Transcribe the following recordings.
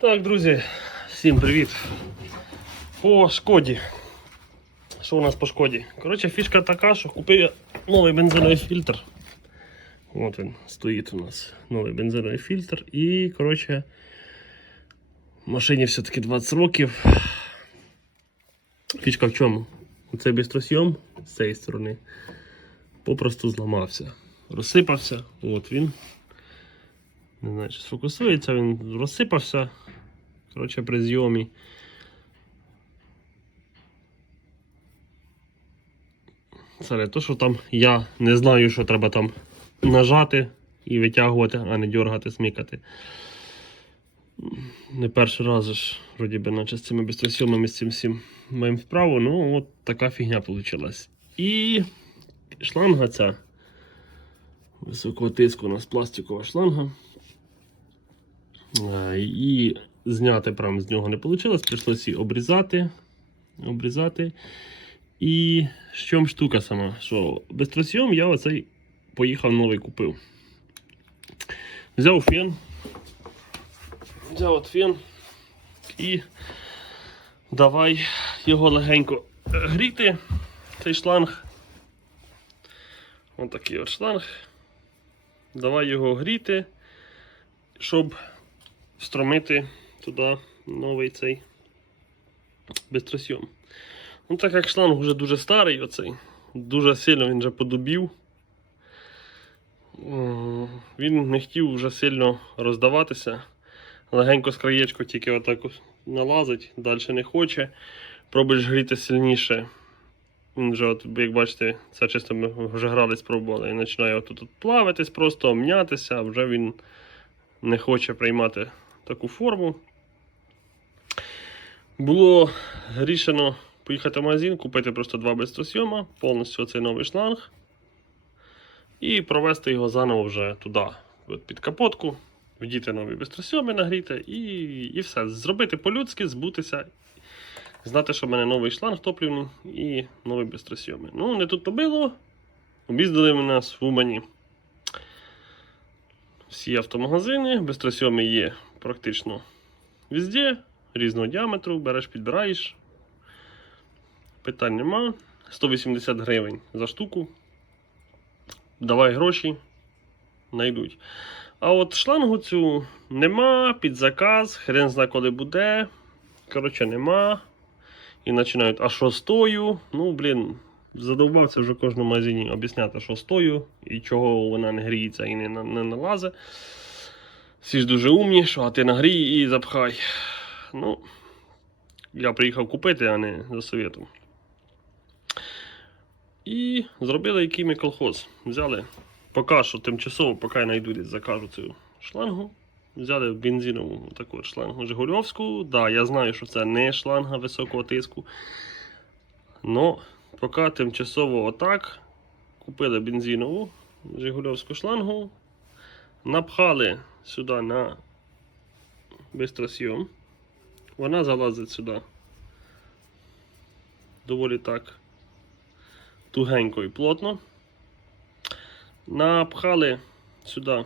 Так, друзі, всім привіт. По шкоді. Що у нас по шкоді? Коротше, фішка така, що купив я новий бензиновий фільтр. От він стоїть у нас. Новий бензиновий фільтр. І, коротше, машині все-таки 20 років. Фішка в чому? Оцей бистросйом з цієї сторони попросту зламався. Розсипався. От він. Не знаю, чи сфокусується, він розсипався. Коротше, при зйомі. Це не то, що там я не знаю, що треба там нажати і витягувати, а не дергати, смикати. Не перший раз ж, вроді би, наче з цими бистросйомами, з цим всім маємо вправу, ну от така фігня вийшла. І шланга ця високого тиску у нас пластикова шланга. Е, І зняти прям з нього не вийшло, прийшлося її обрізати. обрізати. І в чому штука сама? Що бистросйом я оцей поїхав новий купив. Взяв фен. Взяв от фен і давай його легенько гріти. Цей шланг. Ось такий от шланг. Давай його гріти, щоб встромити туди новий цей бистросйом. Ну, так як шланг вже дуже старий, оцей, дуже сильно він вже подубів. Він не хотів вже сильно роздаватися. Легенько з краєчку тільки отак налазить, далі не хоче. Пробуєш гріти сильніше. Він вже, от, як бачите, це чисто ми вже грали, спробували. І починає отут от плавитись, просто мнятися, а вже він не хоче приймати таку форму. Було рішено поїхати в магазин, купити просто два бистросйома, повністю цей новий шланг. І провести його заново вже туди, під капотку, вдіти нові бистросйоми, нагріти і, і все. Зробити по-людськи, збутися. Знати, що в мене новий шланг топливний і нові бистросйоми. Ну, не тут то було. Об'їздили ми нас в Умані. Всі автомагазини, бистросйоми є практично везде, різного діаметру, береш, підбираєш. Питань нема. 180 гривень за штуку. Давай гроші, знайдуть. А от шлангу цю нема, під заказ, хрен зна коли буде. Коротше, нема. І починають, а що стою? Ну, блін, задовбався вже в кожному магазині об'ясняти, що стою і чого вона не гріється і не, на- не налазить. Всі ж дуже умні, що а ти нагрій і запхай. Ну, я приїхав купити, а не за советом. І зробили який ми колхоз. Взяли поки що тимчасово, поки я знайду десь закажу цю шлангу. Взяли бензинову таку шлангу Жигульовську. Да, я знаю, що це не шланга високого тиску. Но поки тимчасово отак. Купили бензинову Жигульовську шлангу. Напхали сюди на бистросйом. Вона залазить сюди. Доволі так тугенько і плотно. Напхали сюди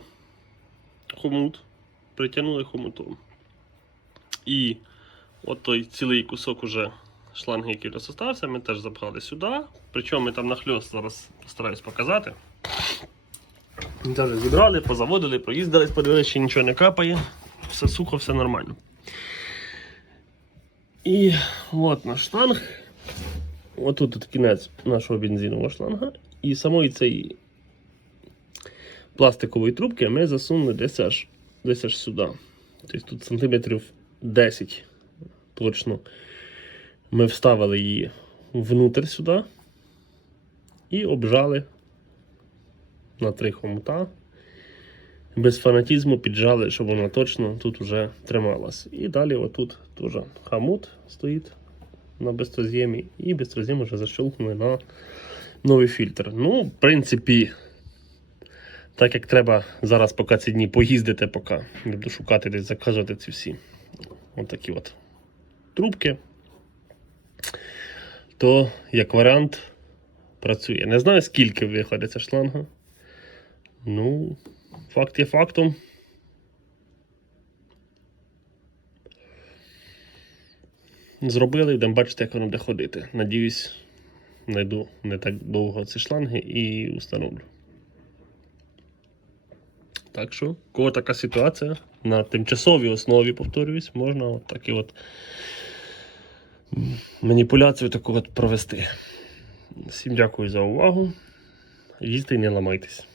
хомут, притягнули хомутом. І от той цілий кусок уже шланги, який у нас остався, ми теж запхали сюди. Причому ми там нахльост зараз постараюсь показати. Вже зібрали, позаводили, проїздились, подивилися, нічого не капає. Все сухо, все нормально. І от наш шланг. Отут от кінець нашого бензинового шланга. І самої цієї пластикової трубки ми засунули десь аж, десь аж сюди. Тобто тут сантиметрів 10 точно. Ми вставили її внутрь сюди і обжали на три хомута. Без фанатізму піджали, щоб вона точно тут вже трималась. І далі отут теж хамут стоїть на бистроз'ємі, і бистроз'єм вже защелкнули на новий фільтр. Ну, в принципі, так як треба зараз, поки ці дні поїздити, поки буду шукати десь заказувати ці всі отакі от трубки, то як варіант працює. Не знаю, скільки виходить ця шланга. Ну, факт є фактом. Зробили, йдемо бачити, як воно буде ходити. Надіюсь, знайду не так довго ці шланги і установлю. Так що, кого така ситуація, на тимчасовій основі, повторююсь, можна от такі от маніпуляцію таку от провести. Всім дякую за увагу. Їсти і не ламайтесь.